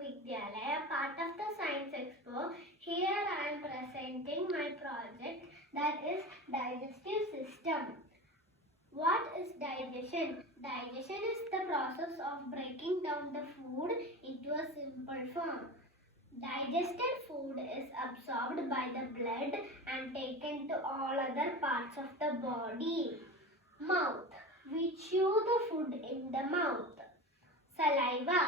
Vidyalaya, part of the Science Expo. Here I am presenting my project, that is digestive system. What is digestion? Digestion is the process of breaking down the food into a simple form. Digested food is absorbed by the blood and taken to all other parts of the body. Mouth. We chew the food in the mouth. Saliva.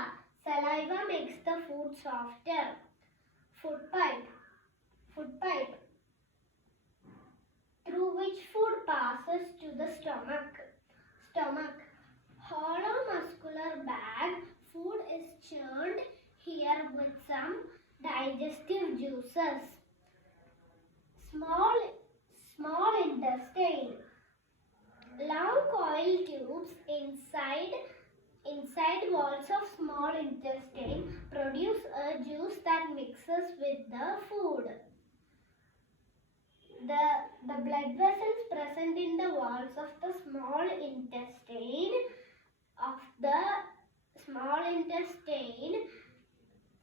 Saliva makes the food softer. Food pipe. Food pipe, through which food passes to the stomach. Stomach. Hollow muscular bag. Food is churned here with some digestive juices. Small intestine. Long coil tubes inside walls of small intestine produce a juice that mixes with the food. The blood vessels present in the walls of the small intestine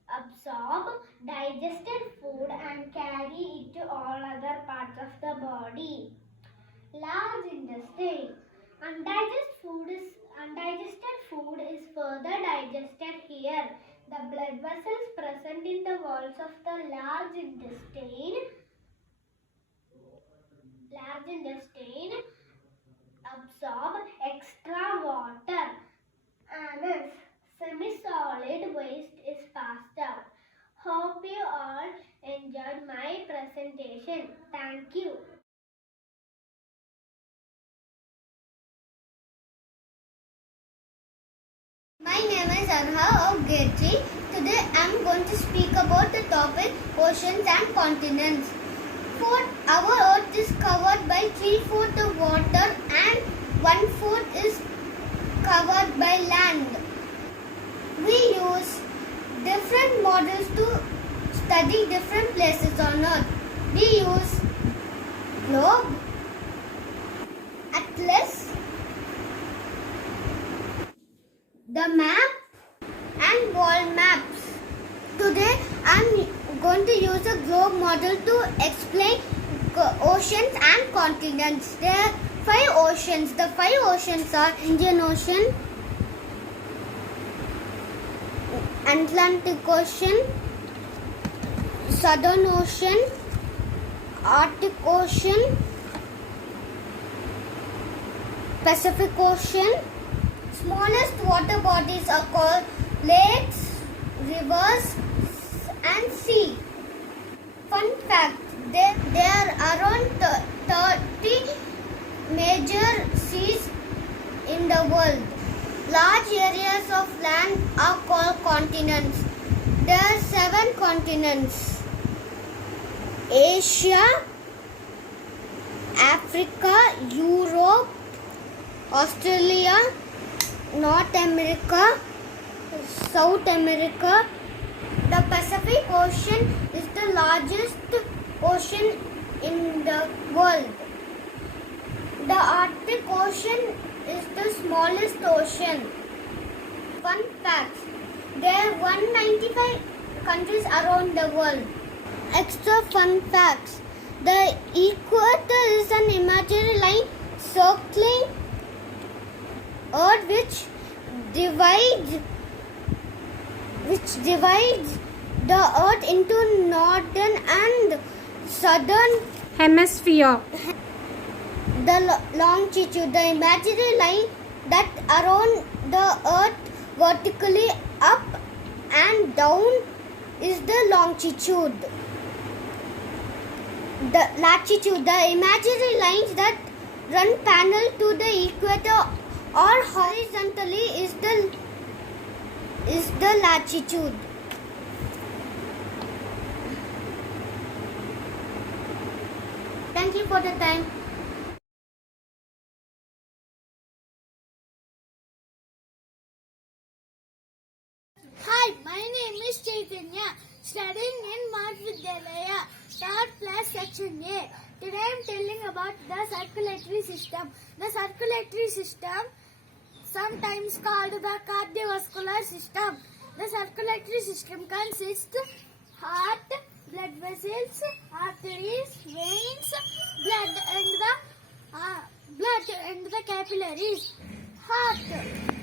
absorb digested food and carry it to all other parts of the body. Large intestine. Undigested food is further digested here. The blood vessels present in the walls of the large intestine absorb extra water. Anus. Semi-solid waste is passed out. Hope you all enjoyed my presentation. Thank you. My name is Arha of Grade 3. Today I am going to speak about the topic oceans and continents. Our earth is covered by 3/4 of water and 1/4 is covered by land. We use different models to study different places on earth. We use globe, atlas, the map and world maps. Today I am going to use a globe model to explain oceans and continents. There are 5 oceans. The 5 oceans are Indian Ocean, Atlantic Ocean, Southern Ocean, Arctic Ocean, Pacific Ocean. Smallest water bodies are called lakes, rivers and sea. Fun fact, there are around 30 major seas in the world. Large areas of land are called continents. There are 7 continents: Asia, Africa, Europe, Australia, North America, South America. The Pacific Ocean is the largest ocean in the world. The Arctic Ocean is the smallest ocean. Fun facts: there are 195 countries around the world. Extra fun facts: the equator is an imaginary line circling Earth which divides the Earth into northern and southern hemisphere. The longitude, the imaginary line that around the Earth vertically up and down, is the longitude. The latitude, the imaginary lines that run parallel to the equator or horizontally, is the latitude. Thank you for the time. Hi, my name is Chaitanya, studying in Vidyalaya, third class section A. Today I am telling about the circulatory system. The circulatory system, sometimes called the cardiovascular system, The circulatory system consists heart, blood vessels, arteries, veins, blood and the capillaries. Heart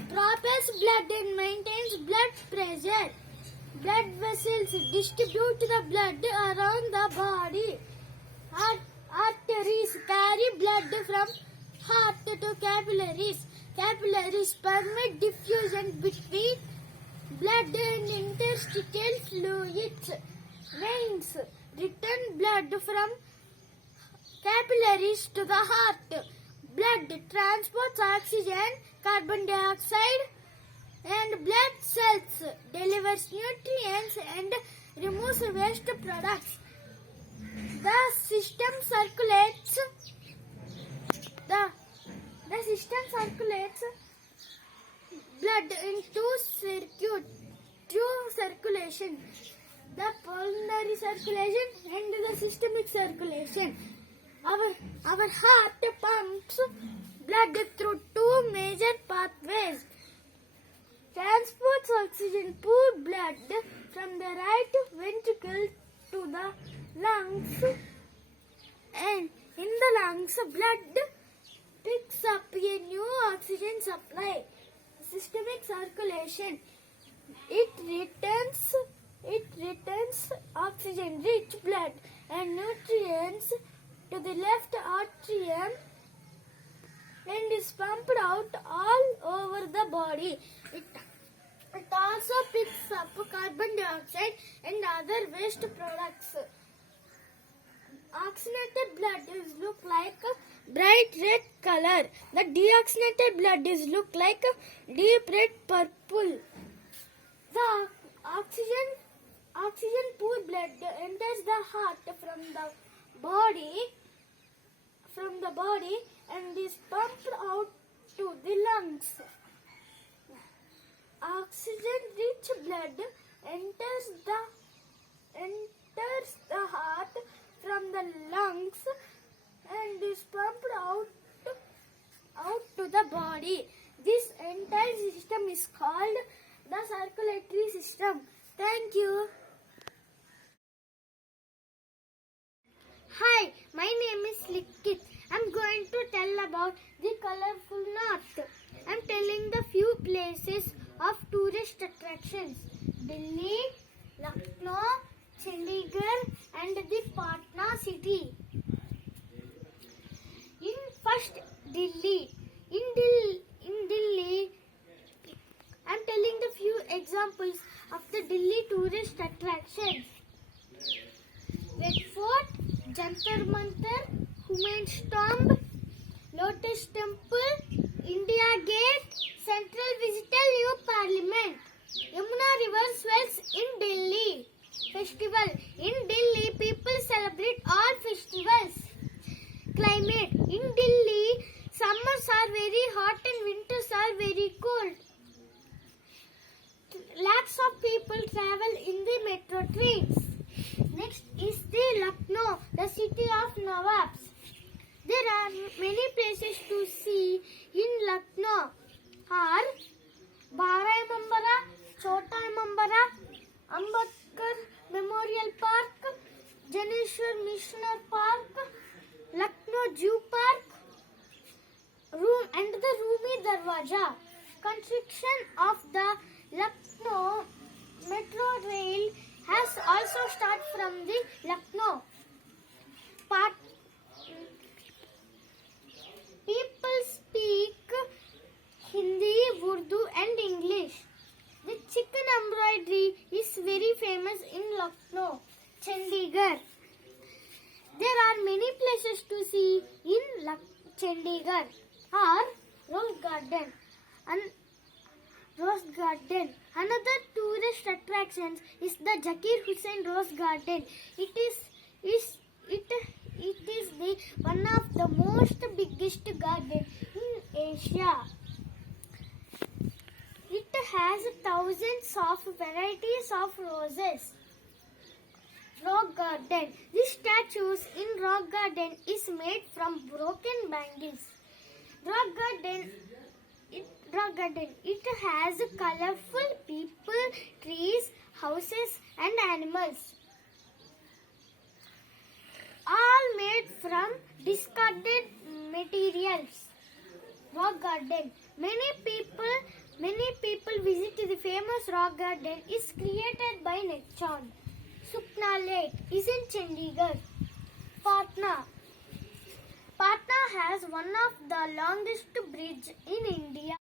propels blood and maintains blood pressure. Blood vessels distribute the blood around the body. Arteries carry blood from heart to capillaries. Capillaries permit diffusion between blood and interstitial fluids. Veins return blood from capillaries to the heart. Blood transports oxygen, carbon dioxide, and blood cells, delivers nutrients and removes waste products. The system circulates blood in two circulation, the pulmonary circulation and the systemic circulation. Our heart pumps blood through two major pathways. Transports oxygen poor blood from the right ventricle to the lungs, and in the lungs blood picks up a new oxygen supply. Systemic circulation. It returns oxygen rich blood and nutrients to the left atrium and is pumped out all over the body. It also picks up carbon dioxide and other waste products. Oxygenated blood is look like a bright red color. The deoxygenated blood is look like a deep red purple. The oxygen poor blood enters the heart from the body and is pumped out to the lungs. Oxygen rich blood enters the heart from the lungs and is pumped out to the body. This entire system is called the circulatory system. Thank you. Hi, my name is Likit. I'm going to tell about the colorful north. I'm telling the few places of tourist attractions: Delhi, Lucknow, Chandigarh and the Patna city. In first Delhi. In Delhi, I'm telling the few examples of the Delhi tourist attractions: Red Fort, Jantar Mantar, Humayun's Tomb, Lotus Temple, India Gate, Central Visitor New Parliament. Yamuna River swells in Delhi. Festival. In Delhi, people celebrate all festivals. Climate. In Delhi, summers are very hot and winters are very cold. Lakhs of people travel in the metro trains. Next is the Lucknow, the city of Nawabs. There are many places to see in Lucknow. Are Bara Imambara, Chota Imambara, Ambedkar Memorial Park, Janeshwar Missioner Park, Lucknow Zoo Park, and the Rumi Darwaja. Construction of the Lucknow Metro Rail has also started from the Lucknow. People speak Hindi, Urdu and English. The chicken embroidery is very famous in Lucknow, Chandigarh. There are many places to see in Chandigarh. Are Rose Garden. Another tourist attraction is the Zakir Hussain Rose Garden. It is the one of the most biggest garden in Asia. It has thousands of varieties of roses. Rock Garden. The statues in Rock Garden is made from broken bangles. Rock Garden rock garden. It has colorful people, trees, houses and animals. All made from discarded materials. Rock garden. Many people visit the famous rock garden. Is created by Nekchand. Sukna Lake is in Chandigarh. Patna. Patna has one of the longest bridge in India.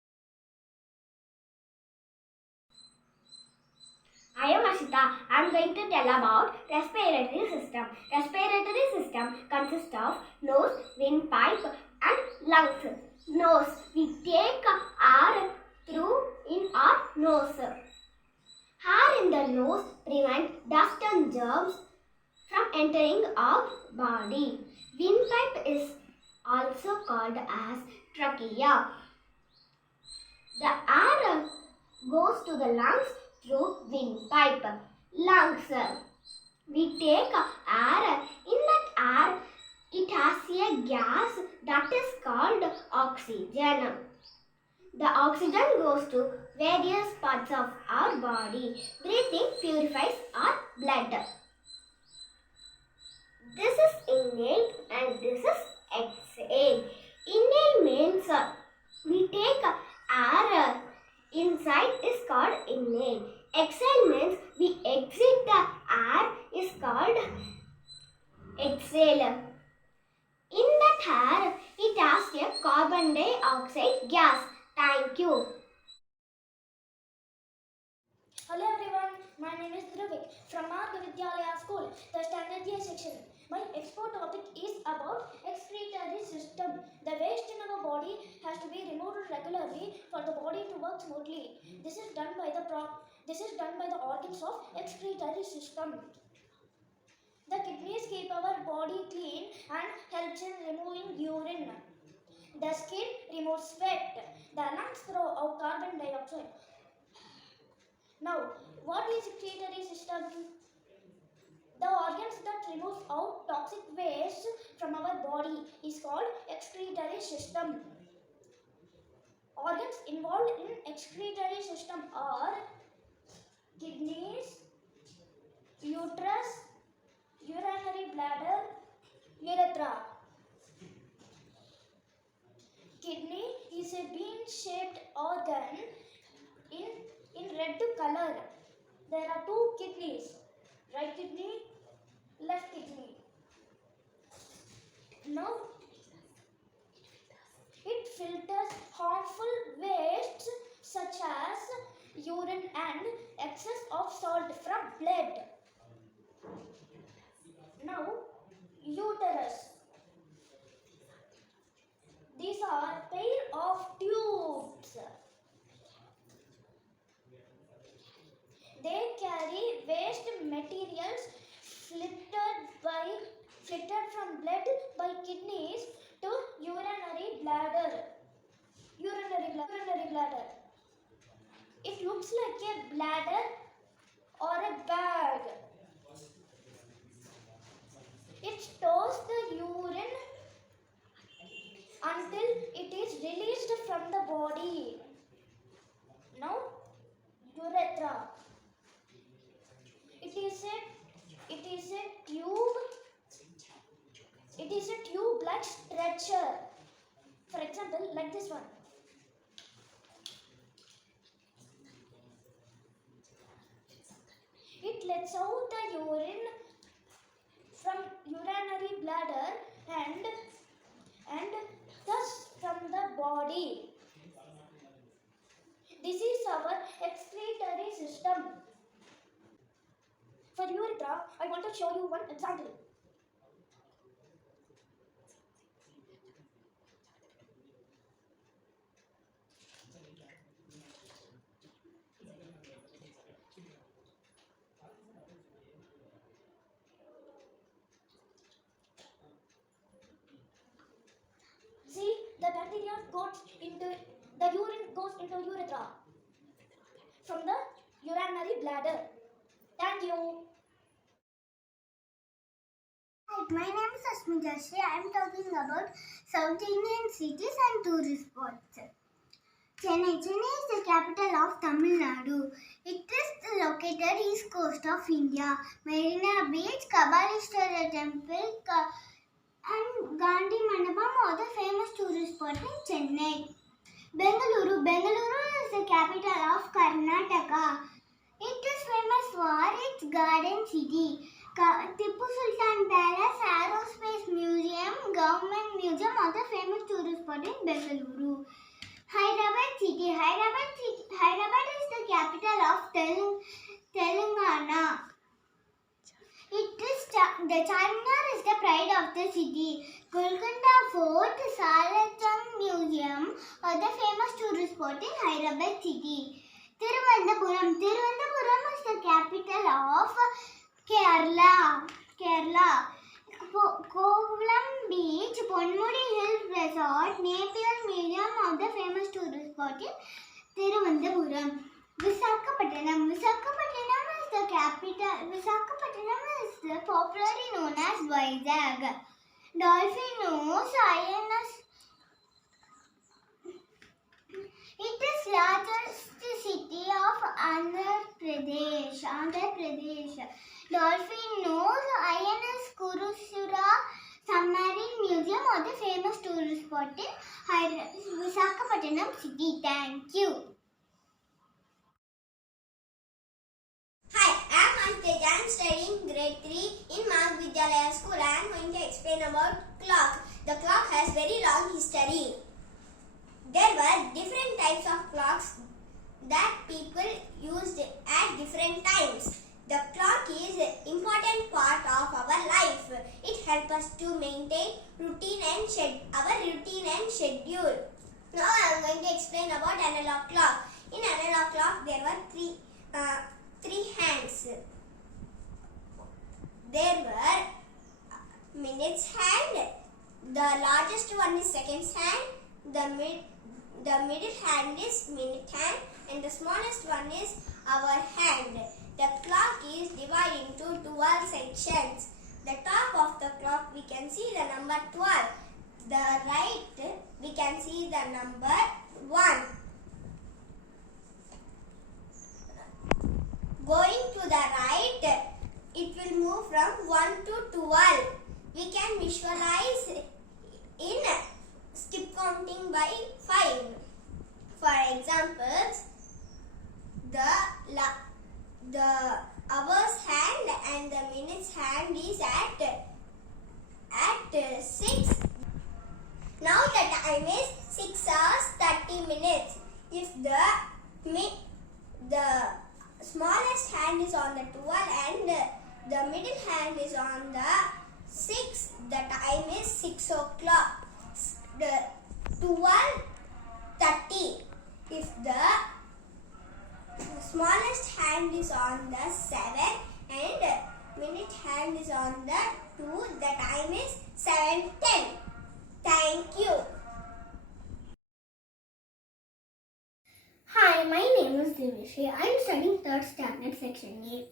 I am Ashita. I am going to tell about respiratory system. Respiratory system consists of nose, windpipe and lungs. Nose. We take air through in our nose. Hair in the nose prevent dust and germs from entering our body. Windpipe is also called as trachea. The air goes to the lungs through windpipe. Lungs. We take air. In that air, it has a gas that is called oxygen. The oxygen goes to various parts of our body. Breathing purifies our blood. This is inhale and this is exhale. Inhale means we take air inside is called inhale. Exhale means we exit the air is called exhale. In that air, it has a carbon dioxide gas. Thank you. Hello everyone, my name is Dhruvik from Marga Vidyalaya School, the Standard Year section. My expo topic is about excretory system. The waste in our body has to be removed regularly for the body to work smoothly. This is done by the organs of excretory system. The kidneys keep our body clean and helps in removing urine. The skin removes sweat. The lungs throw out carbon dioxide. Now, what is excretory system? The organs that remove out toxic waste from our body is called excretory system. Organs involved in excretory system are kidneys, uterus, urinary bladder, urethra. Kidney is a bean-shaped organ in red color. There are two kidneys, right kidney, left kidney. Now, it filters harmful wastes such as urine and excess of salt from blood. Now, uterus. These are pair of tubes. They carry waste materials filtered from blood by kidneys to urinary bladder. Urinary bladder. It looks like a bladder or a bag. It stores the urine until it is released from the body. Now, urethra. It is a tube like stretcher. For example, like this one. It lets out the urine from urinary bladder and thus from the body. This is our excretory system. For urethra, I want to show you one example. See, the bacteria goes into the urine goes into urethra from the urinary bladder. Thank you. Hi, my name is Asmita Shri. I am talking about South Indian cities and tourist spots. Chennai. Chennai is the capital of Tamil Nadu. It is located east coast of India. Marina Beach, Kabalishwara Temple, and Gandhi Mandapam are the famous tourist spots in Chennai. Bengaluru. Bengaluru is the capital of Karnataka. It is famous for its garden city. Tipu Sultan Palace, Aerospace Museum, Government Museum are the famous tourist spots in Bengaluru. Hyderabad city. Hyderabad is the capital of Telangana. It is the Charminar is the pride of the city. Golconda Fort, Salatam Museum are the famous tourist spot in Hyderabad city. Thiruvananthapuram. Thiruvananthapuram is the capital of Kerala. Kovalam Beach, Ponmudi Hills Resort, Napier Museum are the famous tourist spot in Thiruvananthapuram. Visakhapatnam. Visakhapatnam is the capital. Visakhapatnam is popularly known as Vizag. Dolphinos INS. It is largest city of Andhra Pradesh. Dolphinos INS Kurusura Submarine Museum are the famous tourist spot in Visakhapatnam city. Thank you. Hi, I am Antej. I am studying grade 3 in Mark Vidyalaya School. I am going to explain about clock. The clock has very long history. There were different types of clocks that people used at different times. The clock is an important part of our life. It helps us to maintain our routine and schedule. Now I am going to explain about analog clock. In analog clock, there were three hands. There were minutes hand, the largest one is seconds hand, the middle hand is minute hand, and the smallest one is hour hand. The clock is divided into 12 sections. The top of the clock we can see the number 12. The right we can see the number 1. Going to the right, it will move from 1 to 12. We can visualize in skip counting by 5. For example, the hours hand and the minutes hand is at 6. Now the time is 6 hours 30 minutes. If the smallest hand is on the 12 and the middle hand is on the 6, the time is 6 o'clock. The 12:30. If the smallest hand is on the 7 and minute hand is on the 2, the time is 7:10. Thank you. Hi, my name is Divishri. I am studying 3rd standard section A.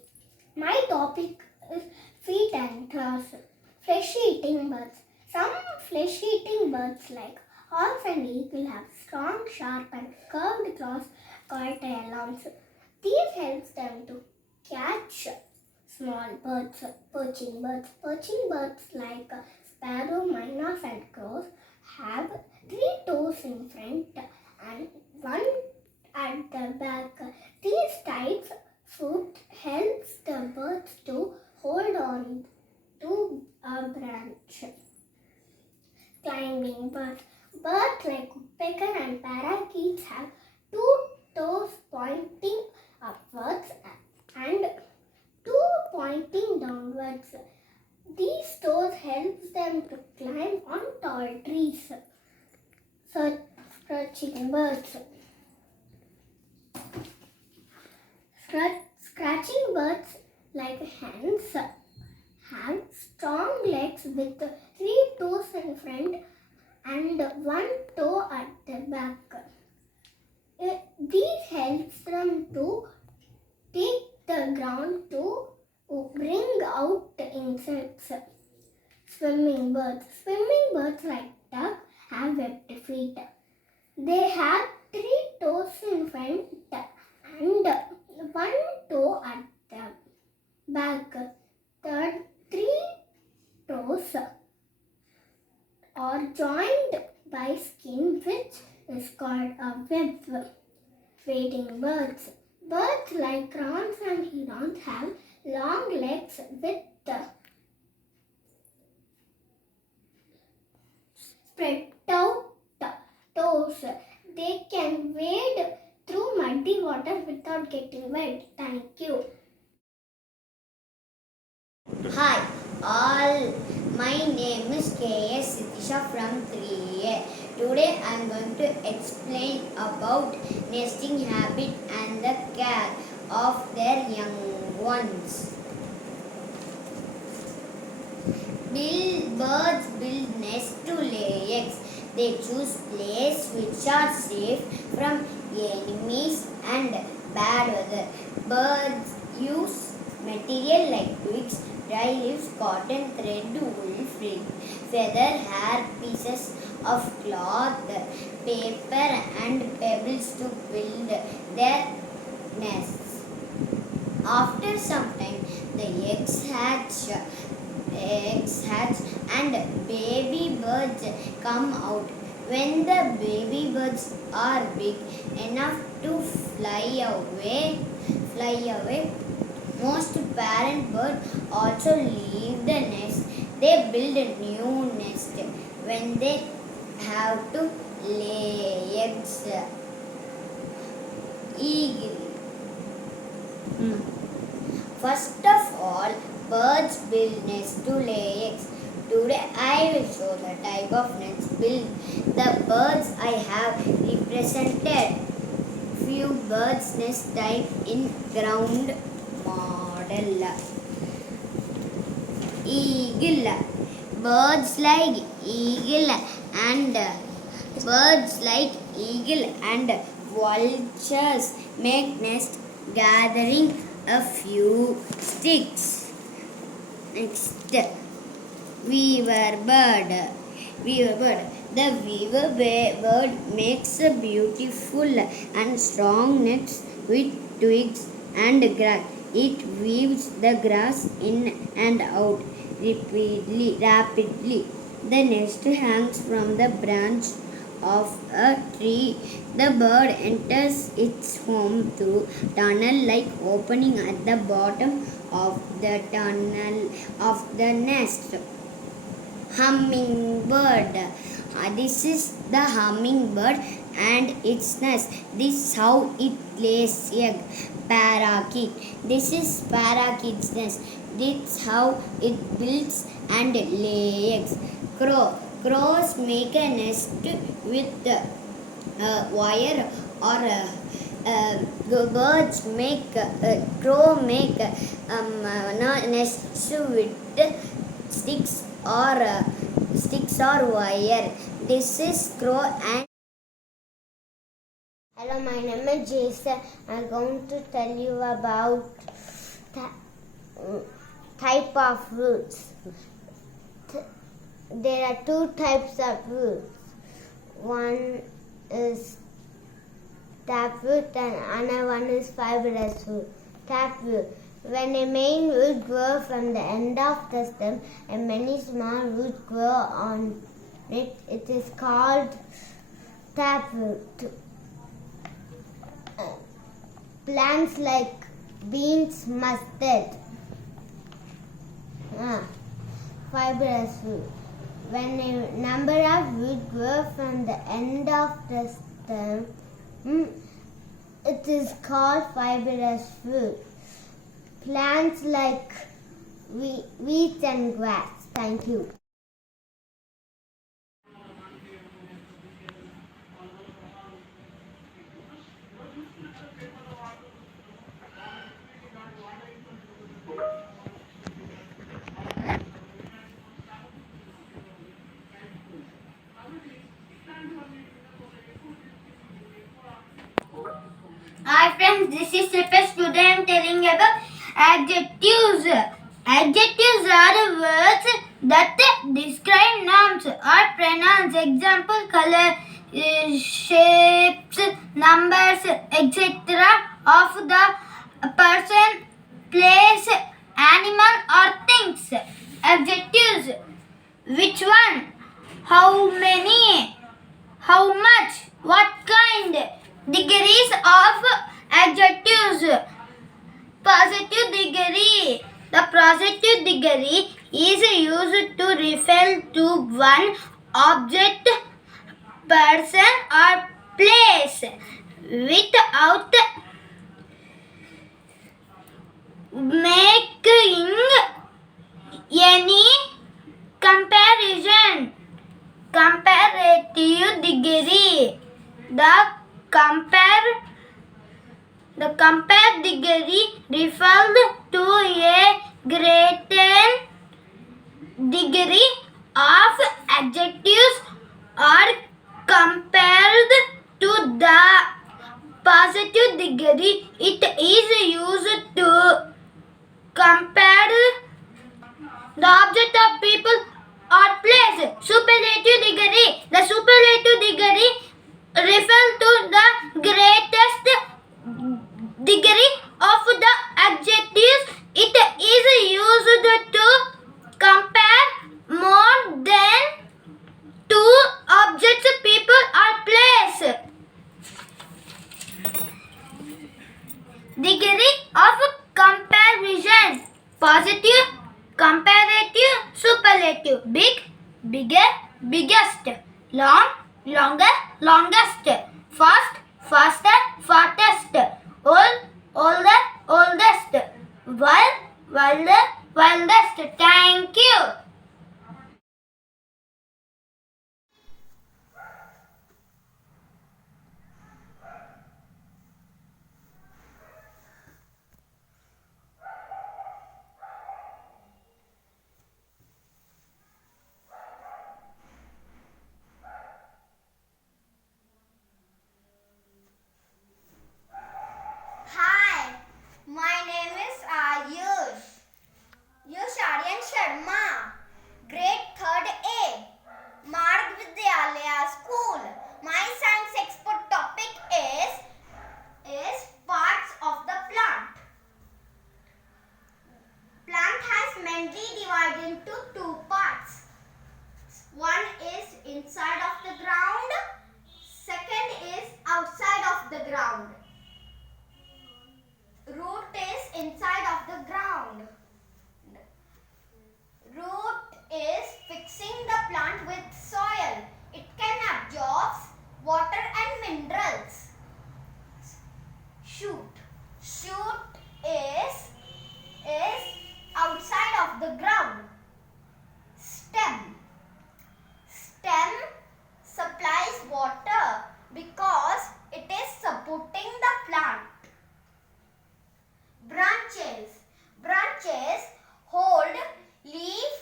My topic is feet and claws. Flesh-eating birds. Some flesh-eating birds like hawks and eagle have strong, sharp and curved claws called talons. These helps them to catch small birds, perching birds. Perching birds like sparrow, mynas and crows have 3 toes in front and 1 at the back. These types foot helps the birds to hold on to a branch. Climbing birds. Birds like woodpecker and parakeets have 2 toes pointing upwards and 2 pointing downwards. These toes helps them to climb on tall trees. So, scratching birds. Scratching birds like hens have strong legs with 3 toes in front and 1 toe at the back. These helps them to take the ground to bring out the insects. Swimming birds. Swimming birds like duck have webbed feet. They have 3 toes in front and 1 toe at the back. The 3 toes are joined by skin, which is called a web. Wading birds. Birds like crowns and herons have long legs with spread out toes. They can wade through muddy water without getting wet. Thank you. Hi, all. My name is K.S. Sitisha from 3A. Today I am going to explain about nesting habit and the care of their young ones. Birds build nests to lay eggs. They choose places which are safe from enemies and bad weather. Birds use material like twigs, dry leaves, cotton, thread, wool, feather, hair, pieces of cloth, paper and pebbles to build their nests. After some time, the eggs hatch and baby birds come out. When the baby birds are big enough to fly away, most parent birds also leave the nest. They build a new nest when they have to lay eggs. Eagle. First of all, birds build nests to lay eggs. Today I will show the type of nests built. The birds I have represented. Few birds nest type in ground model. Eagle. Birds like eagle and vultures make nest gathering a few sticks. Next, weaver bird. The weaver bird makes a beautiful and strong nest with twigs and grass. It weaves the grass in and out rapidly. The nest hangs from the branch of a tree. The bird enters its home through tunnel-like opening at the bottom of the tunnel of the nest. Hummingbird. This is the hummingbird and its nest. This is how it lays egg. Parakeet. This is parakeet's nest. This is how it builds and lays eggs. Crow. Crows make a nest with wire or birds make crow make nests with sticks or wire. This is crow and. Hello, my name is Jason. I'm going to tell you about type of roots. There are two types of roots. One is taproot and another one is fibrous root. Taproot. When a main root grows from the end of the stem and many small roots grow on it, it is called taproot. Plants like beans, mustard. Fibrous root. When a number of roots grow from the end of the stem, it is called fibrous root. Plants like wheat and grass. Thank you. Hi friends, this is Sipes. Today I am telling about adjectives. Adjectives are the words that describe nouns or pronouns. Example: color, shapes, numbers, etc. of the person, place, animal or things. Adjectives. Which one? How many? How much? What kind? Degrees of adjectives. Positive degree. The positive degree is used to refer to one object, person or place without making any comparison. Comparative degree. The compare degree refers to a greater degree of adjectives are compared to the positive degree. It is used to compare the object of people or place. Superlative degree. The superlative degree refers to the greatest degree of the adjectives. It is used to compare more than two objects, people or place. Degree of comparison. Positive, comparative, superlative. Big, bigger, biggest. Long, longer, longest. Fast, faster, fastest. Old, older, oldest. Wild, wilder, wildest. Thank you. Hi, my name is Ayush Aryan Sharma, grade 3rd A, Marg Vidyalaya School. My science expo topic is parts of the plant. Plant has mainly divided into two parts. One is inside of the ground, second is outside of the ground. Root is inside of the ground. Root is fixing the plant with soil. It can absorb water and minerals. Shoot is outside of the ground. Stem supplies water because it is supporting the plant. Branches hold leaf,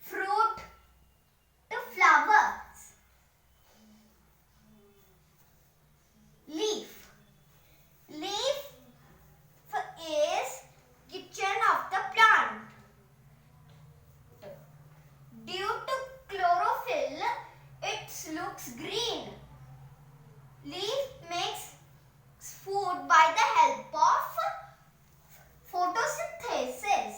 fruit to flowers. Leaf is kitchen of the plant. Due to chlorophyll, it looks green. Leaf makes food by the help of photosynthesis.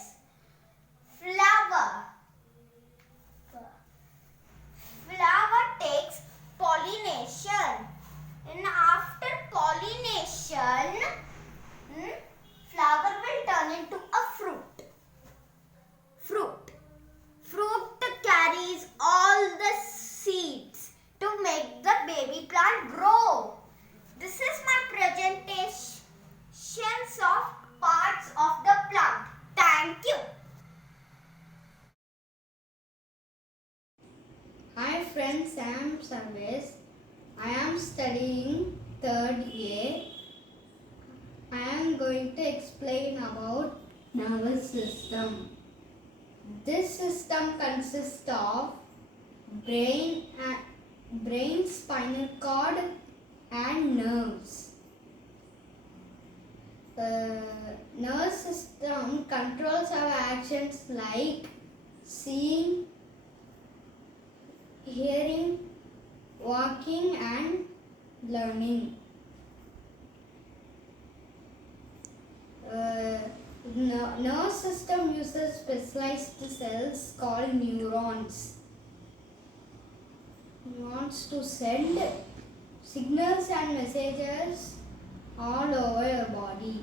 Flower takes pollination, and after pollination, flower will turn into a fruit. Fruit carries all the seeds to make the baby plant grow. This is my presentation of parts of the plant. Thank you. Hi friends, I am Sarvesh. I am studying 3rd A. I am going to explain about nervous system. This system consists of brain, spinal cord and nerves. The nervous system controls our actions like seeing, hearing, walking, and learning. Nerve system uses specialized cells called neurons. Neurons to send signals and messages all over your body.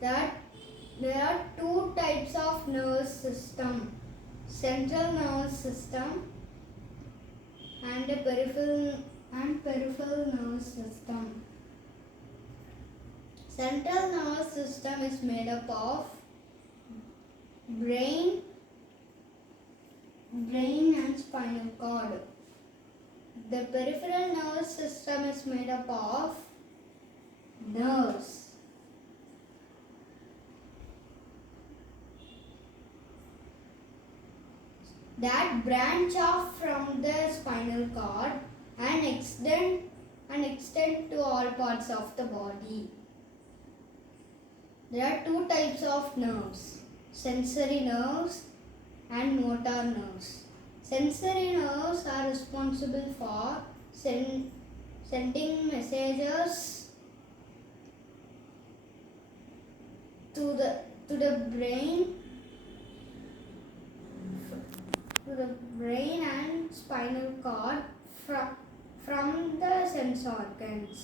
That there are two types of nervous system: central nervous system and a peripheral nervous system. Central nervous system is made up of brain and spinal cord. The peripheral nervous system is made up of nerves. That branch off from the spinal cord and extend to all parts of the body. There are two types of nerves: sensory nerves and motor nerves. Sensory nerves are responsible for sending messages to the brain and spinal cord from the sense organs.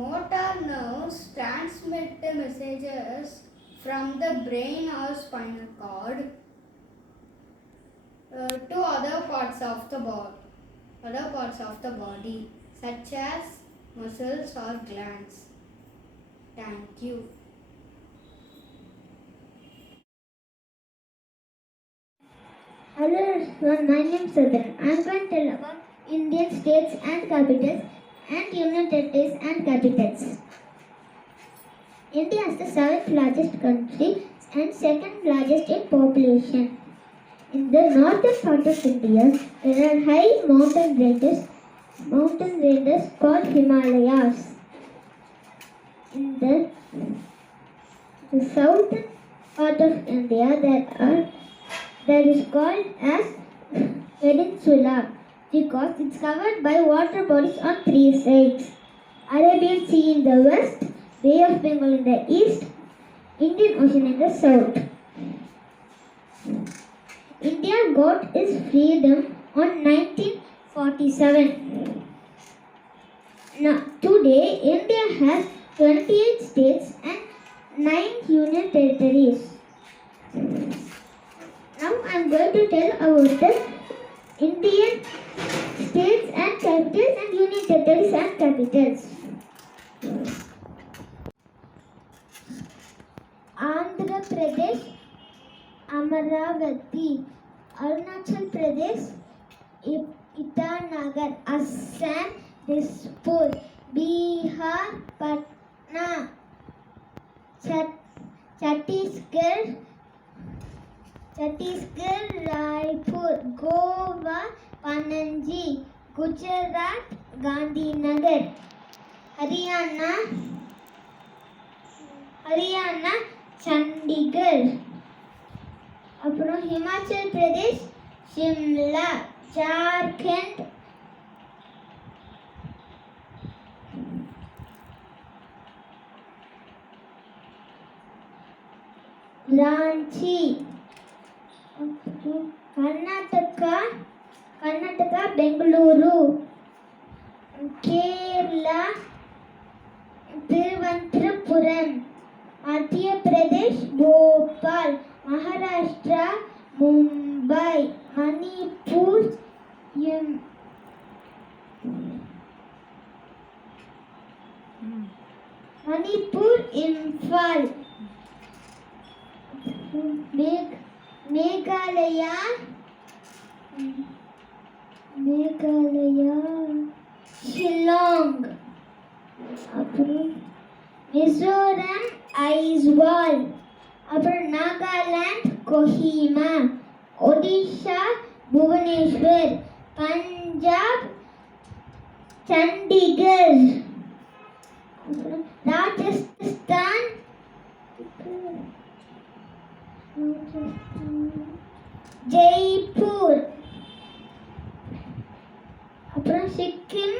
Motor nerves transmit the messages from the brain or spinal cord to other parts of the body, such as muscles or glands. Thank you. Hello everyone, my name is Sadhan. I am going to tell about Indian states and capitals and union territories and capitals. India is the 7th largest country and 2nd largest in population. In the northern part of India, there are high mountain ranges called Himalayas. In the southern part of India, that is called as peninsula because it's covered by water bodies on 3 sides: Arabian Sea in the west, Bay of Bengal in the east, Indian Ocean in the south. India got its freedom on 1947. Now, today, India has 28 states and 9 union territories. Now I am going to tell about the Indian states and capitals and union territories and capitals. Andhra Pradesh, Amaravati. Arunachal Pradesh, Itanagar. Assam, Dispur. Bihar, Patna. Chhattisgarh, Raipur. Goa, Pananji. Gujarat, Gandhinagar. Haryana, Chandigarh. அப்புறம் ஹிமாச்சல் பிரதேஷ், ஷிம்லா. ஜார்க்கண்ட், ராஞ்சி. கர்நாடகா, பெங்களூரு. கேரளா, திருவனந்தபுரம். மத்திய பிரதேஷ், போபால். மகாராஷ்டிரா, மும்பை. மணிப்பூர், இம்பால். மேகாலயா, ஷில்லாங். அப்புறம் மிசோரம், ஐஸ்வால். அப்புறம் நாகாலாந்து, கோஹிமா. ஒடிஷா, புவனேஸ்வர். பஞ்சாப், சண்டிகர். ராஜஸ்தான், ஜெய்ப்பூர், அப்புறம் சிக்கிம்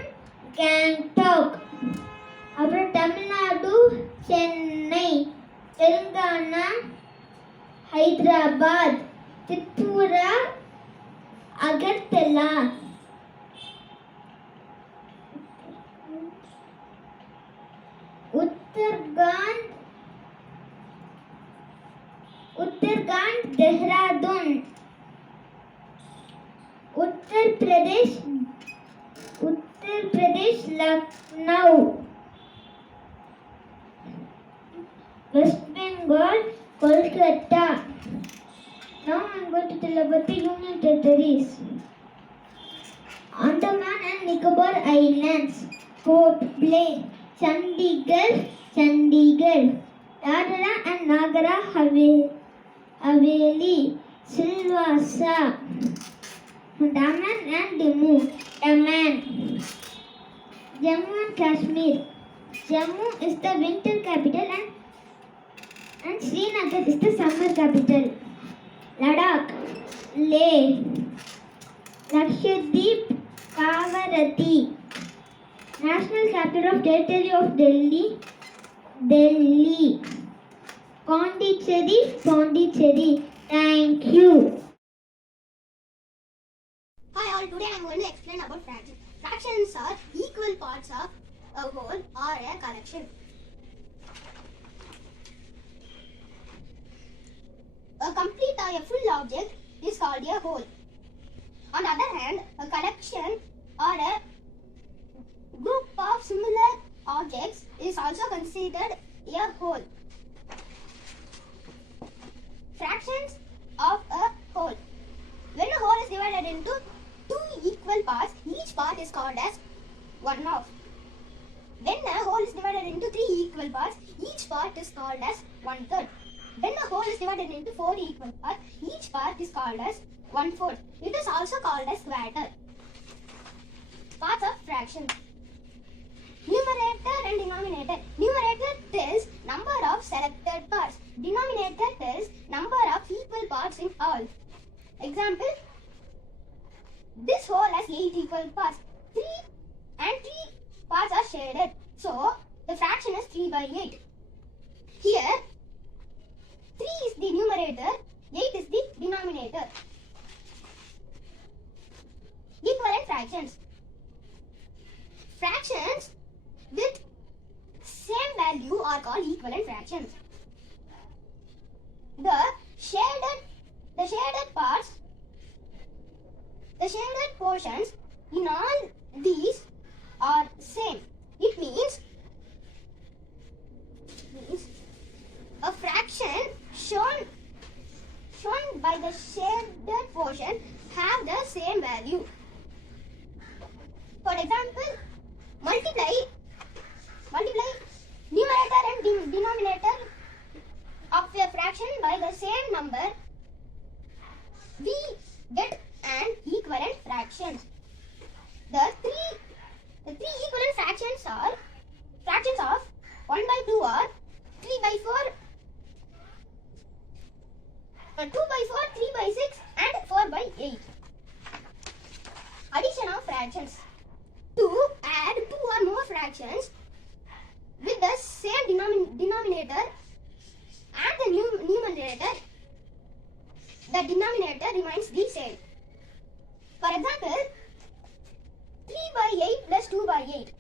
கேங்டாக், அப்புறம் Tamil Nadu Chennai, Telangana Hyderabad, Tripura Agartala, Uttarakhand Dehradun, Uttar Pradesh Lucknow, West Bengal Kolkata. Now I'm going to tell about the Union Territories. Andaman and Nicobar Islands, Port Blair, Chandigarh, Dadra and Nagara Haveli, Silvassa, Daman and Daman, Jammu and Kashmir. Jammu is the winter capital and Srinagar is the summer capital. Ladakh, Leh, Lakshadweep, Kavaratti. National capital of Territory of Delhi, Pondicherry. Thank you. Hi all, today I am going to explain about fractions. Fractions are equal parts of a whole or a collection. A complete or a full object is called a whole. On the other hand, a collection or a group of similar objects is also considered a whole. Fractions of a whole. When a whole is divided into two equal parts, each part is called as one half. When a whole is divided into three equal parts, each part is called as one third. When a whole is divided into four equal parts, each part is called as one fourth. It is also called as quarter. Parts of fractions. Numerator and denominator. Numerator tells number of selected parts. Denominator tells number of equal parts in all. Example, this whole has 8 equal parts. 3 parts are shaded. So, the fraction is 3 by 8. Here, 3 is the numerator, 8 is the denominator. Equivalent fractions. Fractions with same value are called equivalent fractions. The shaded portions in all these are same. It means a fraction shown by the shaded portion have the same value. For example, multiply numerator and denominator of a fraction by the same number, we get an equivalent fraction. The three equivalent fractions are fractions of 1 by 2 or 3 by 4, 2 by 4, 3 by 6 and 4 by 8. Addition of fractions. To add 2 or more fractions with the same denominator and the numerator, the denominator remains the same. For example, 3 by 8 plus 2 by 8.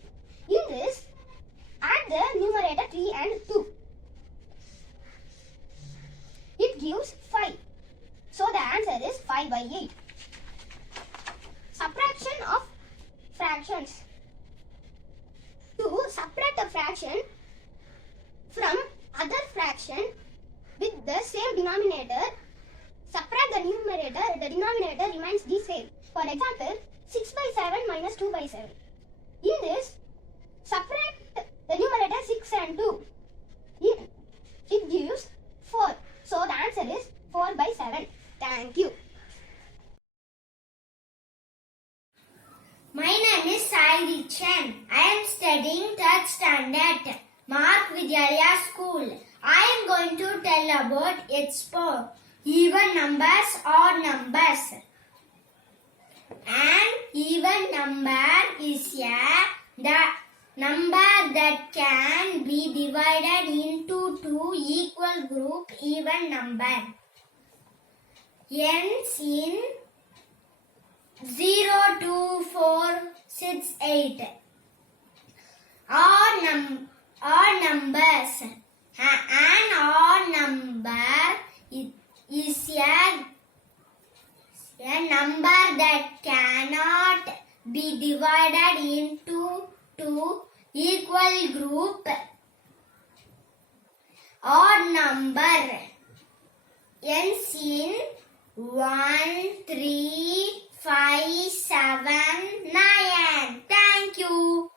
In this, add the numerator 3 and 2. It gives 5. So the answer is 5 by 8. Subtraction of fractions. To subtract a fraction from other fraction with the same denominator, subtract the numerator, the denominator remains the same. For example, 6 by 7 minus 2 by 7. In this, subtract the numerator 6 and 2. It gives 4. So the answer is 4 by 7. Thank you. My name is Saidi Chen. I am studying 3rd standard, Mark Vidyalaya School. I am going to tell about Expo. even numbers, odd numbers. An even number is the number that can be divided into two equal group even number. Ends in 0, 2, 4, 6, 8. Odd numbers. An odd number is a number that cannot be divided into two equal group. Odd number ends in 1, 3, 5, 7, 9. Thank you.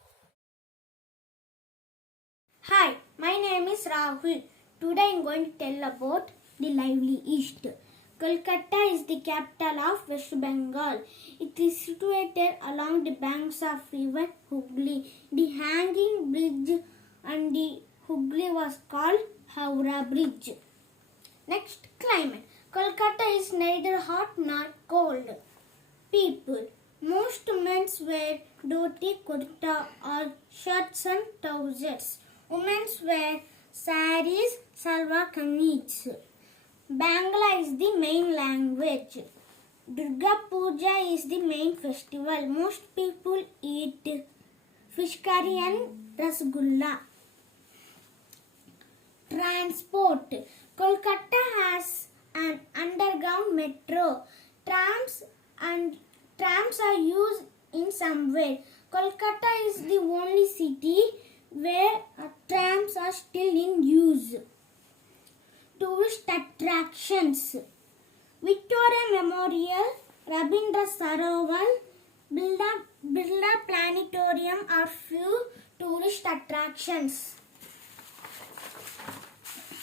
Hi, my name is Rahul. Today I am going to tell about the lively East. Kolkata is the capital of West Bengal. It is situated along the banks of river Hooghly. The hanging bridge on the Hooghly was called Howrah Bridge. Next, climate. Kolkata is neither hot nor cold. People. Most men wear dhoti, kurta or shirts and trousers. Women wear saris, salwar kameez. Bangla is the main language. Durga Puja is the main festival. Most people eat fish curry and rasgulla. Transport. Kolkata has an underground metro. Trams are used in somewhere. Kolkata is the only city where trams are still in use. Tourist attractions. Victoria Memorial, Rabindra Sarovar, Birla Planetarium are few tourist attractions.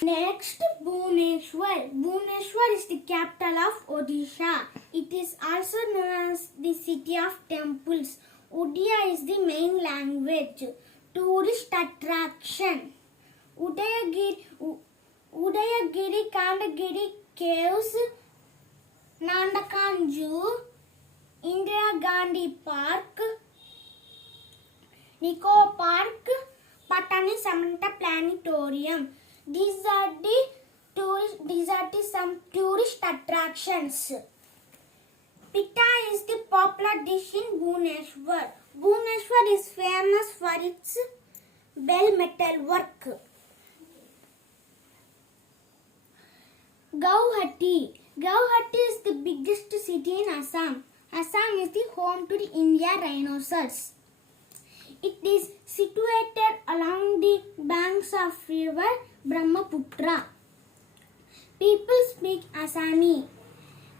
Next, Bhubaneswar. Bhubaneswar is the capital of Odisha. It is also known as the city of temples. Odia is the main language. Tourist attraction. Udayagiri Kandagiri Caves, Nandakan Zoo, Indira Gandhi Park, Nico Park, Patani Samanta Planetarium. These are some tourist attractions. Pita is the popular dish in Bhubaneswar. Bhubaneswar is famous for its bell metal work. Guwahati. Guwahati is the biggest city in Assam. Assam is the home to the India rhinoceros. It is situated along the banks of river Brahmaputra. People speak Assami.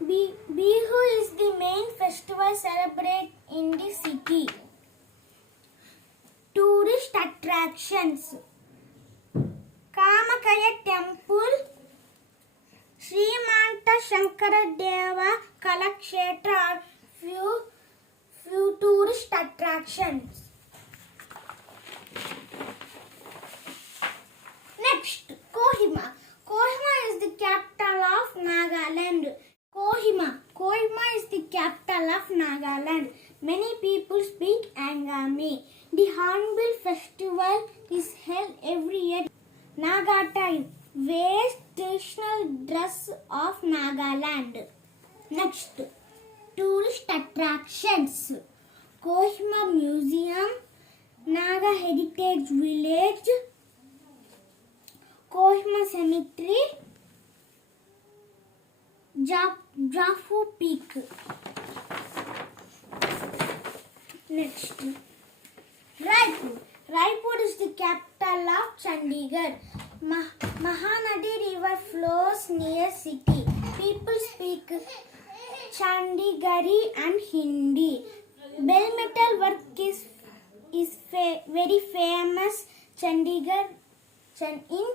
Bihu is the main festival celebrated in the city. Tourist attractions. Kamakaya Temple, Srimanta Shankara Deva Kalakshetra are few tourist attractions. Next, Kohima. Kohima is the capital of Nagaland. Kohima is the capital of Nagaland. Many people speak Angami. The Hornbill Festival is held every year. Nagatai wears traditional dress of Nagaland. Next, tourist attractions. Kohima Museum, Naga Heritage Village, Kohima Cemetery, Jafu Peak. Next, Raipur. Raipur is the capital of Chandigarh. Mahanadi River flows near city. People speak Chandigarhi and Hindi. Bell metal work is very famous in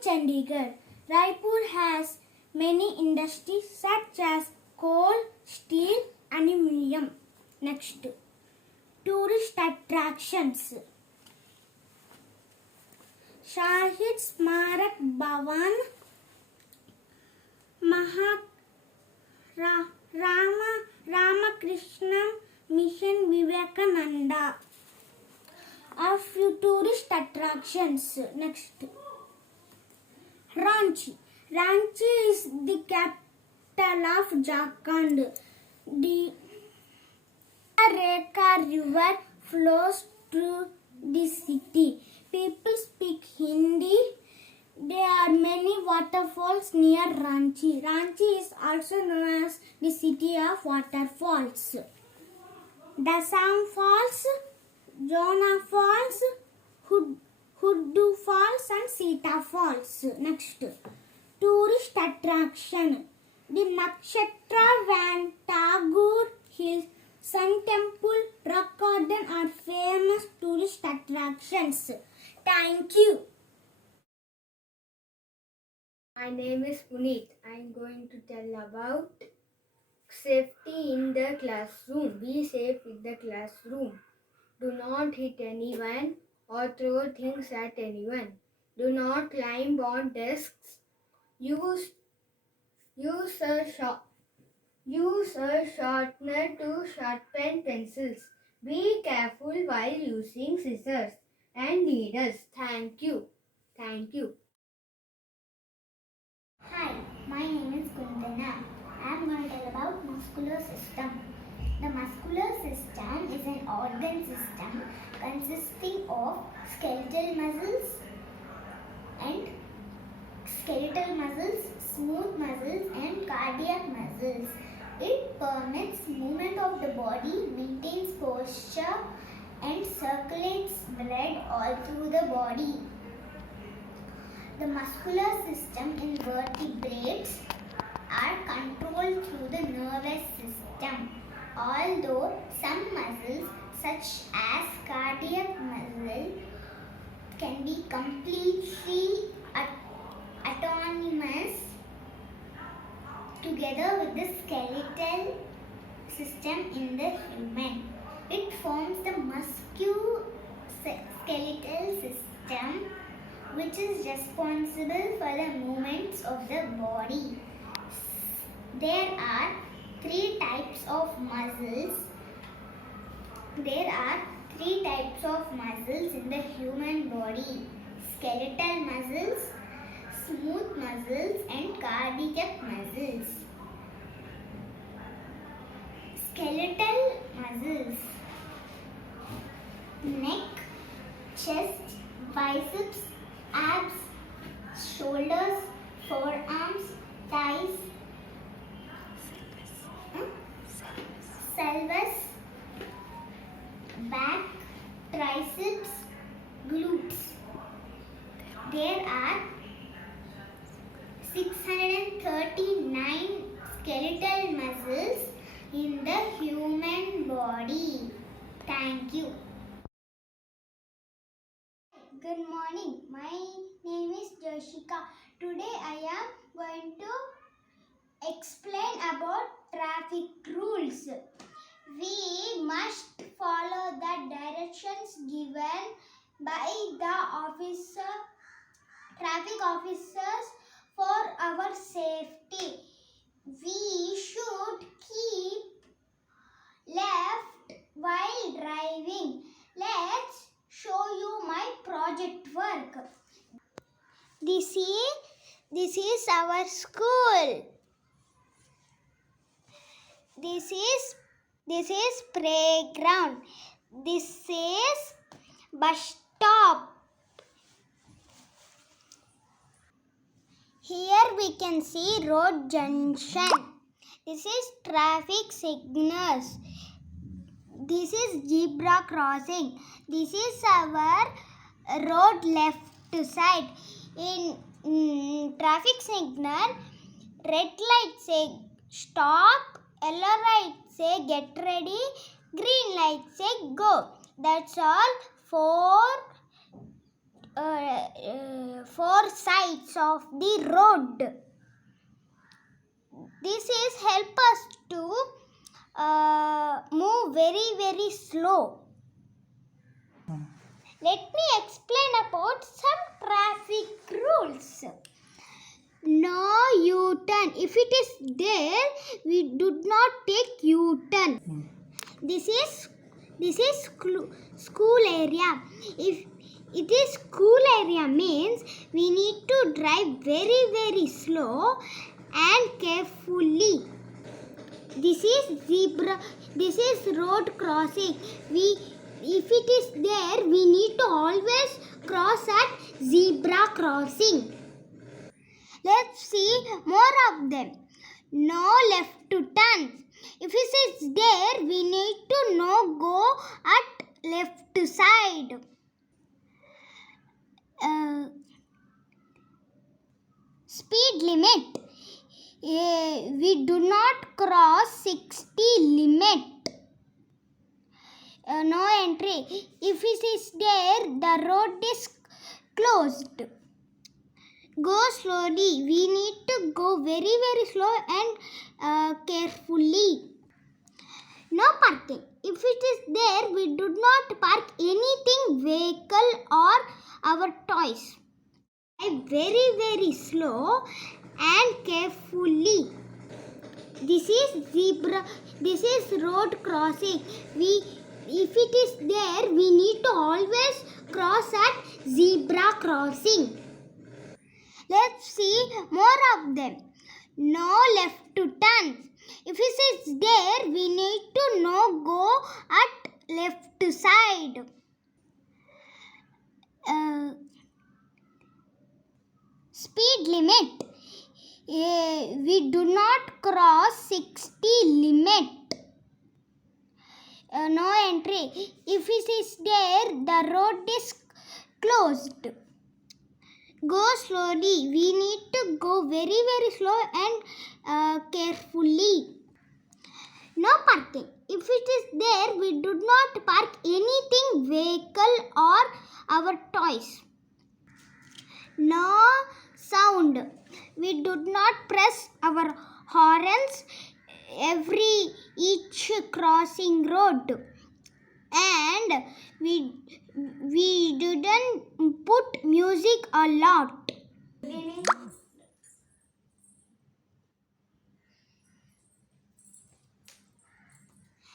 Chandigarh. Raipur has many industries such as coal, steel, aluminium. Next, tourist attractions. Shahid Smarak Bhavan, Ramakrishna Mission Vivekananda. A few tourist attractions. Next, Ranchi. Ranchi is the capital of Jharkhand. The Rekha River flows through the city. People speak Hindi. There are many waterfalls near Ranchi. Ranchi is also known as the city of waterfalls. Dasam Falls, Jona Falls, Huddu Falls and Sita Falls. Next, tourist attraction. The Nakshatra Van Tagore Hills, Sun Temple, Rock Garden are famous tourist attractions. Thank you. My name is Puneet. I am going to tell about safety in the classroom. Be safe in the classroom. Do not hit anyone or throw things at anyone. Do not climb on desks. Use a sharpener to sharpen pencils. Be careful while using scissors and needles. Thank you. Thank you. Hi, my name is Kundana. I am going to tell about muscular system. The muscular system is an organ system consisting of skeletal muscles, smooth muscles and cardiac muscles. It permits movement of the body, maintains posture and circulates blood all through the body. The muscular system in vertebrates are controlled through the nervous system. Although some muscles such as cardiac muscle can be completely autonomous together with the skeletal system in the human. It forms the musculoskeletal system, which is responsible for the movements of the body. There are three types of muscles. There are three types of muscles in the human body: skeletal muscles, smooth muscles and cardiac muscles. Skeletal muscles: neck, chest, biceps, abs, shoulders, forearms, thighs, pelvis, back, triceps, glutes. There are 639 skeletal muscles in the human body. Thank you. Good morning. My name is Joshika. Today I am going to explain about traffic rules. We must follow the directions given by the traffic officers for our safety. We should keep left while driving. Let's show you my project work. This is our school. This is playground. This is bus stop. Here we can see road junction. This is traffic signals. This is zebra crossing. This is our road left side. In traffic signal, red light say stop, yellow light say get ready, green light say go. That's all four sides of the road. This is help us to move very slow. Let me explain about some traffic rules. no U-turn. If it is there, we do not take U-turn. This is school area. If it is school area means we need to drive very very slow and carefully. This is zebra. This is road crossing. If it is there, we need to always cross at zebra crossing. Let's see more of them. No left to turn. If it is there, we need to no go at left side. Speed limit. We do not cross 60 limit. No entry. If it is there, the road is closed. Go slowly. We need to go very very slow and carefully. No parking. If it is there, we do not park anything, vehicle or our toys. Drive very very slow and carefully. This is zebra. This is road crossing. If it is there, we need to always cross at zebra crossing. Let's see more of them. No left to turn. If it is there, we need to no go at left side. Speed limit. We do not cross 60 limit. No entry. If it is there, the road is closed. Go slowly. We need to go very very slow and carefully. No parking. If it is there, we do not park anything, vehicle or our toys. No sound. We do not press our horns each crossing road, and we didn't put music a lot.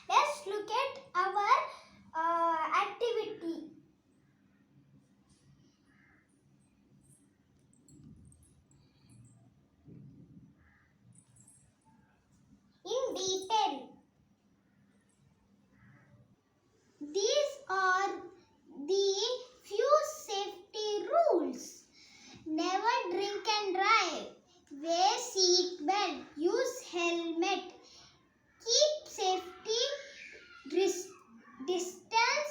Let's look at our activity. In detail. These are the few safety rules. Never drink and drive. Wear seat belt. Use helmet. Keep safety distance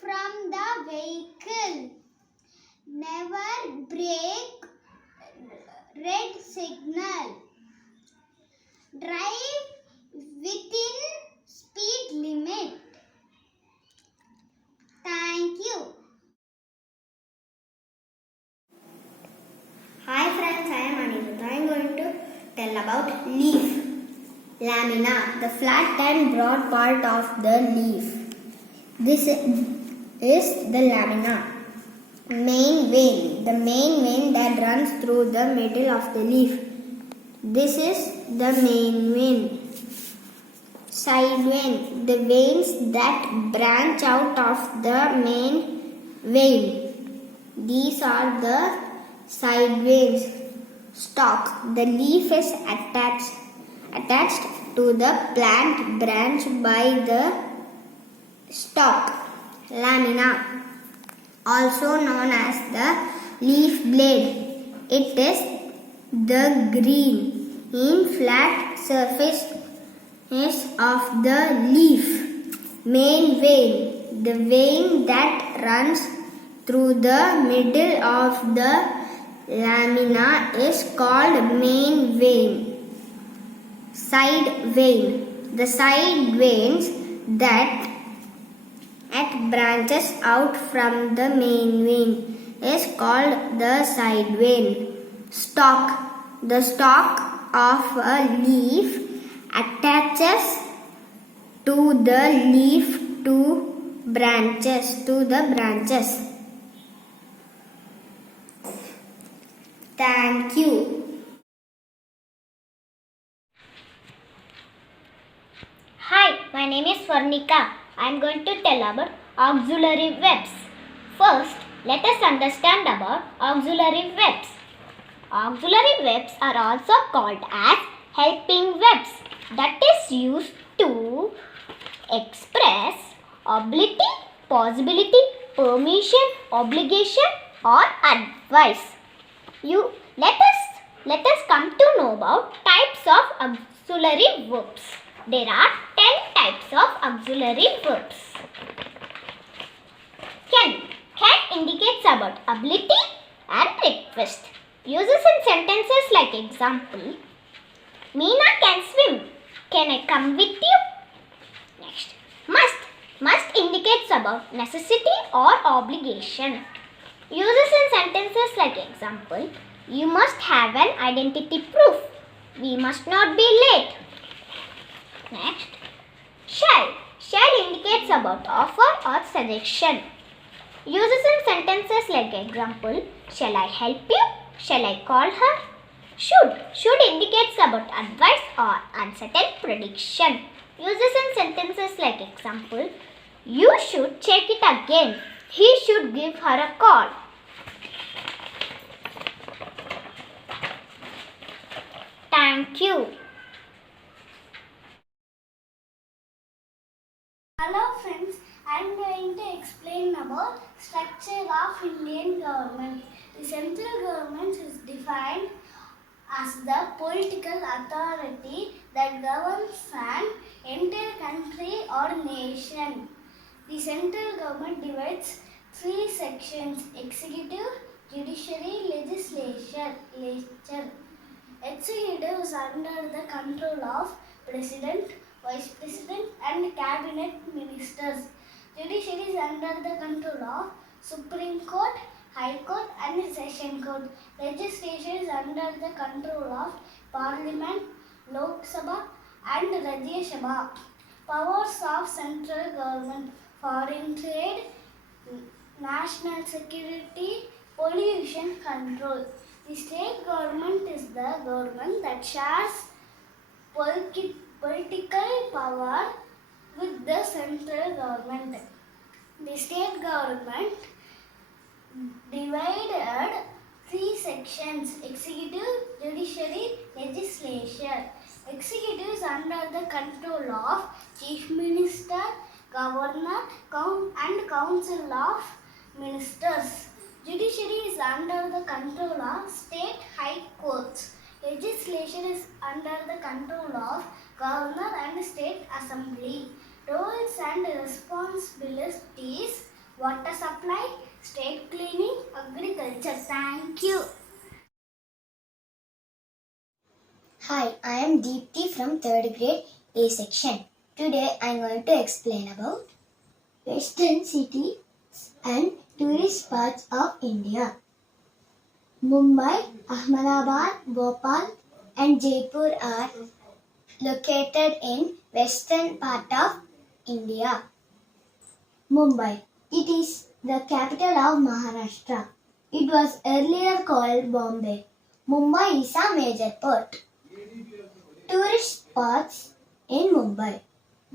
from the vehicle. Never break red signal. Drive within speed limit. Thank you. Hi friends, I am Anirudh. I am going to tell about leaf. Lamina, the flat and broad part of the leaf. This is the lamina. Main vein, the main vein that runs through the middle of the leaf. This is the main vein. Side vein, the veins that branch out of the main vein. These are the side veins. Stalk, the leaf is attached to the plant branch by the stalk. Lamina, also known as the leaf blade. It is the green in flat surface of the leaf. Main vein, the vein that runs through the middle of the lamina is called main vein. Side vein, the side veins that branches out from the main vein is called the side vein. Stalk, the stalk of a leaf attaches to the leaf to the branches. Thank you. name is Varnika. I am going to tell about auxiliary verbs. First, let us understand about auxiliary verbs. Auxiliary verbs are also called as helping verbs that is used to express ability, possibility, permission, obligation or advice. Let us come to know about types of auxiliary verbs. There are 10 types of auxiliary verbs. Can indicates about ability and request. Uses in sentences like example, Meena can swim. Can I come with you? Next, must indicates about necessity or obligation. Uses in sentences like example, you must have an identity proof. We must not be late. Next, shall indicates about offer or suggestion. Uses in sentences like example, shall I help you? Shall I call her? Should indicates about advice or uncertain prediction. Uses in sentences like example, you should check it again. He should give her a call. Thank you. Hello friends, I am going to explain about structure of Indian government. The central government is defined as the political authority that governs an entire country or nation. The central government divides three sections: executive, judiciary, legislature. Executive is under the control of President, Vice President and Cabinet Ministers. Judiciary is under the control of Supreme Court, High Court and Session Court. Legislation is under the control of Parliament, Lok Sabha and Rajya Sabha. Powers of central government: foreign trade, national security, pollution control. The state government is the government that shares political power with the central government. The state government divided three sections: executive, judiciary, legislature. Executive is under the control of Chief Minister, Governor and Council of Ministers. Judiciary is under the control of state high courts. Legislation is under the control of Governor and State Assembly. Roles and responsibilities: water supply, state cleaning, agriculture. Thank you. Hi, I am Deepthi from 3rd grade A section. Today I am going to explain about western cities and tourist spots of India. Mumbai, Ahmedabad, Bhopal and Jaipur are located in western part of India. Mumbai. It is the capital of Maharashtra. It was earlier called Bombay. Mumbai is a major port. Tourist spots in Mumbai: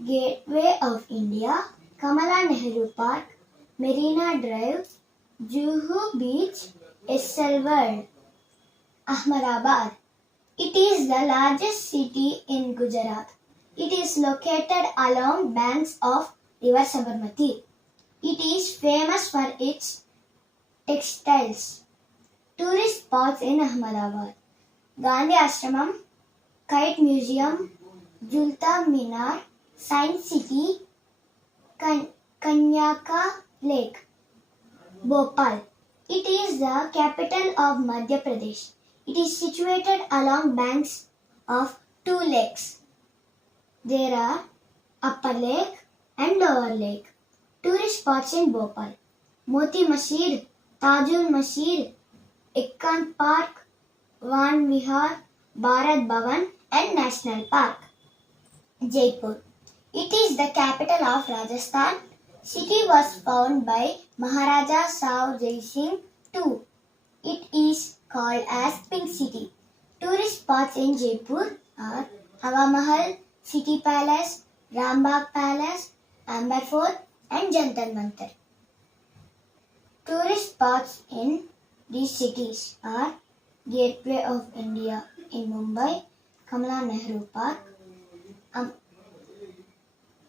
Gateway of India, Kamala Nehru Park, Marina Drive, Juhu Beach, SL World. Ahmedabad. It is the largest city in Gujarat. It is located along banks of River Sabarmati. It is famous for its textiles. Tourist spots in Ahmedabad: Gandhi Ashramam, Kite Museum, Julta Minar, Science City, Kanyaka Lake. Bhopal. It is the capital of Madhya Pradesh. It is situated along banks of two lakes. There are Upper Lake and Lower Lake. Tourist spots in Bhopal: Moti Masjid, Tajul Masjid, Ekant Park, Van Vihar, Bharat Bhavan and National Park. Jaipur. It is the capital of Rajasthan. City was founded by Maharaja Saw Jai Singh II. It is called as Pink City. Tourist spots in Jaipur are Hawa Mahal, City Palace, Rambagh Palace, Amber Fort and Jantar Mantar. Tourist spots in these cities are Gateway of India in Mumbai, Kamala Nehru Park,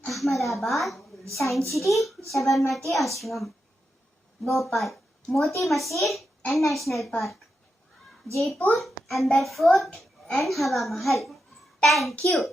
Ahmedabad, Science City, Sabarmati Ashram, Bhopal, Moti Masjid and National Park, Jaipur, Amber Fort and Hawa Mahal. Thank you.